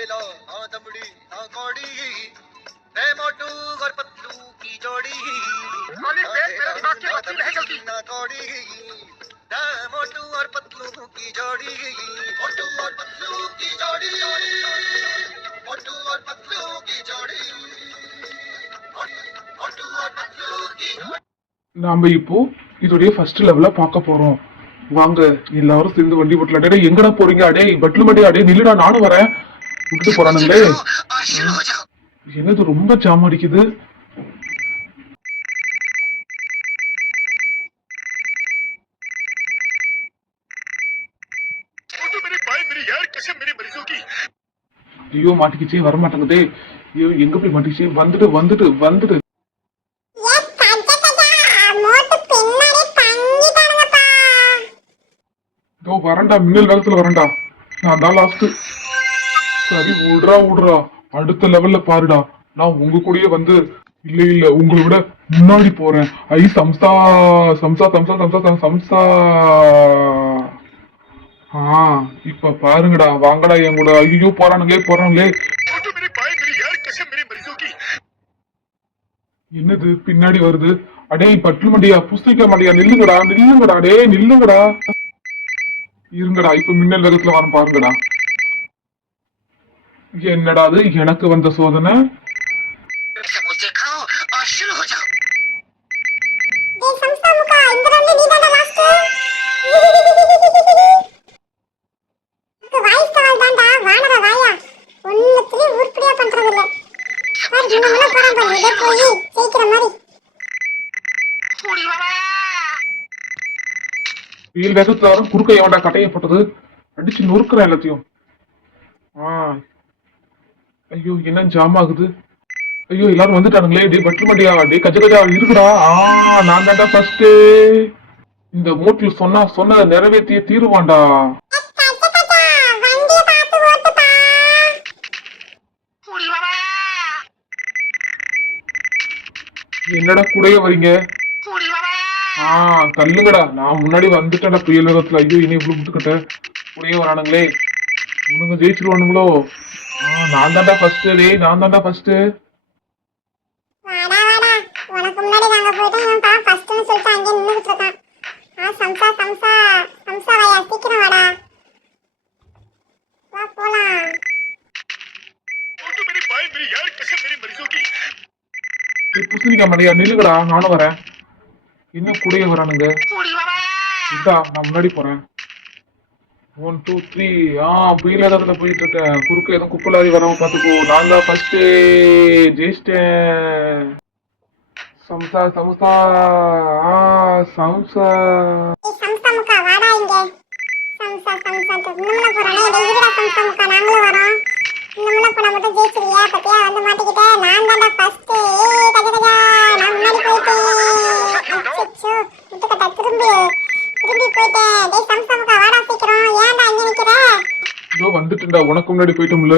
हेला हाँ दमड़ी हाँ कौड़ी है मोटू और पतलू की जोड़ी ना कौड़ी ना मोटू और पतलू की जोड़ी मोटू और पतलू की जोड़ी मोटू और पतलू की जोड़ी मोटू और पतलू की நாம இப்போ இதோடைய ஃபர்ஸ்ட் லெவல பார்க்க போறோம். வாங்க எல்லாரும் சேர்ந்து வண்டி ஓட்டலாம். டேய் எங்கடா போறீங்க? அடே பட்லு மண்டி அடே நில்லுடா, நானும் வரேன். விட்டுட்டு போறானுங்களே. என்னது ரொம்ப ஜாம் அடிக்குது. ஐயோ மாட்டிக்கிச்சே, வர மாட்டேங்குதே. ஐயோ எங்க போய் மாட்டிக்கிச்சே? வந்துட்டு வந்துட்டு வந்துட்டு வரண்டா, மின்னல் வேகத்துல வரண்டா. நான் தான் லாஸ்ட். சரி விடுறா விடுறா, அடுத்த லெவல்ல பாருடா. நான் உங்க கூடயே வந்து இல்ல இல்ல உங்களை விட முன்னாடி போறேன். ஐ சம்சா சம்சா சம்சா சம்சா சம்சா. இப்ப பாருங்கடா, வாங்கடா என் கூட. ஐயோ போறானுங்களே போறானுங்களே. என்னது பின்னாடி வருது? அடே பட்லு மண்டியா, புஸ்திக்க மாட்டியா, நில்லுங்கடா நில்லுங்கடா, டே நில்லுங்கடா. இருங்கடா, இப்ப மின்னல் வேகத்துல வர பாருங்கடா. என்னடா அது எனக்கு வந்த சோதனை? வெயில் வேகத்துல வரும் குறுக்க எவன்டா கட்டையப்பட்டது? அடிச்சு நொறுக்குறேன் எல்லாத்தையும். ஐயோ என்ன ஜாம் ஆகுது? ஐயோ எல்லாரும் வந்துட்டானுங்களே. டே பட்லு மண்டியா, டே கஜ கஜா இருக்குடா. நான் தான்டா ஃபர்ஸ்ட். இந்த மூட்டில் சொன்ன நிறைவேற்றிய தீருவான்டா. என்னடா கூடயே வரீங்க? தள்ளுங்கடா, நான் முன்னாடி வந்துட்டேன்டா புயல் வேகத்துல. ஐயோ இனி இவ்வளவு முட்டுக்கிட்ட கூடயே வரானுங்களே. இவனுங்க ஜெயிச்சிருவானுங்களோ? நான் தான்டா ஃபர்ஸ்ட். டேய் நான் தான்டா ஃபர்ஸ்ட். புசினிக்கா மண்டியா நில்லுங்கடா, நானும் வரேன். என்ன கூடயே வரானுங்க? இதா நான் முன்னாடி போறேன். 1 2 3. புயல் ஏதாவது போயிட்டு இருக்கேன். குறுக்க எதுவும் குப்பலாரி வராம பாத்துக்கோ. நான் தான் ஃபர்ஸ்ட். ஜெயிச்சிட்டேன். சம்சா சம்சா சம்சா. வந்துட்டா, உனக்கு முன்னாடி போயிட்டோம்ல.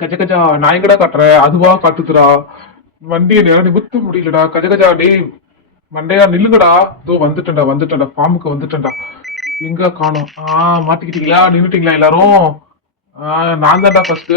கஜ கஜா நான் எங்கடா காட்டுறேன்? அதுவா காட்டுதுடா. வண்டியை நேரம் நிமித்த முடியலடா. கஜ கஜா டே மண்டையா நில்லுங்கடா. இதோ வந்துட்டேன்டா ஃபார்முக்கு வந்துட்டேன்டா. எங்க காணோம்? மாட்டிக்கிட்டீங்களா? நின்னுட்டீங்களா எல்லாரும்? நான் தான்டா ஃபர்ஸ்ட்.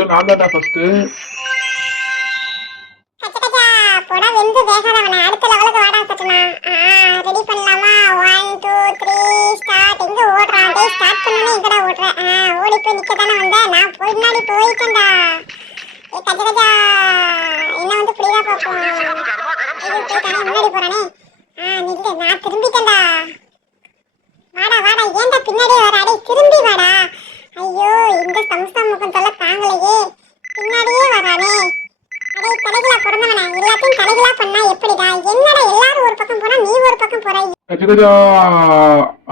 கஜகஜா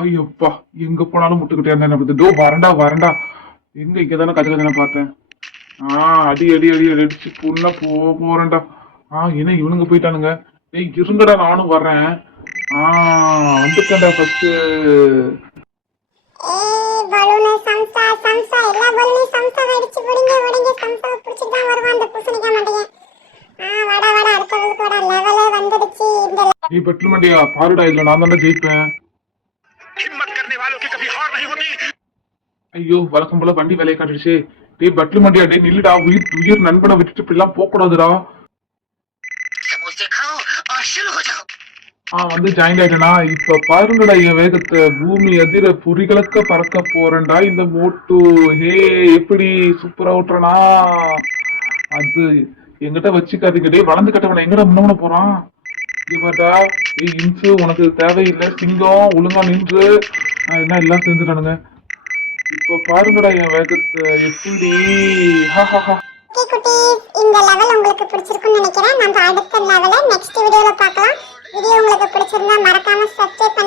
ஐயப்பா எங்க போனாலும் முட்டுக்கிட்டே இருந்தா. வரண்டா எங்க இங்கதானே கஜகஜனை பார்த்தேன். அடி அடி அடி அடி அடிச்சு புண்ணா போறேன்டா. என்ன இவனுங்க போயிட்டானுங்க. ஏய் இருங்கடா நானும் வர்றேன். வந்துட்டேன்டா ஃபர்ஸ்ட். ஏய் பலூன சம்சா சம்சா எல்லா பலூனையும் சம்சா வெடிச்சு விடுங்க விடுங்க சம்சாவை பிடிச்சிட்டு தான் வருவான் அந்த பூசணிக்கா மாட்டேங்க. வாடா வாடா அடுத்தது கூட லெவலே வந்துடுச்சு இந்த நீ பெட்ரோல் மண்டியா பாருடா, இல்ல நான் தானே ஜெயிப்பேன். ஐயோ வழக்கம் போல வண்டி வேலையை காட்டுச்சு. டேய் பட்லு மண்டியா, டே நில்லுடா. உயிர் உயிர் நண்பனை விட்டுட்டு இப்படிலாம் போக கூடாதுடா. வந்து ஜாயின் ஆயிட்டேனா. இப்ப பாருங்கடா என் வேகத்தை. பூமி அதிர புரிகளுக்க பறக்க போறேன்டா இந்த மோட்டு. ஹே எப்படி சூப்பரா ஓட்டுறனா. அது எங்கிட்ட வச்சுக்காதீங்க. டே வளர்ந்து கட்டவன எங்கடா முன்னவன போறான். இவடா ஏய் இன்சு உனக்கு தேவையில்லை. சிங்கம் ஒழுங்கா நின்று. என்ன எல்லாம் சேர்ந்துட்டானுங்க. இப்ப பாருங்கடா என் வேகத்தை எப்படி. குட்டீஸ் இந்த லெவல் உங்களுக்கு பிடிச்சிருக்கும்னு நினைக்கிறேன். நம்ம அடுத்த லெவலை நெக்ஸ்ட் வீடியோல பார்க்கலாம். வீடியோ உங்களுக்கு பிடிச்சிருந்தா மறக்காம சப்ஸ்கிரைப்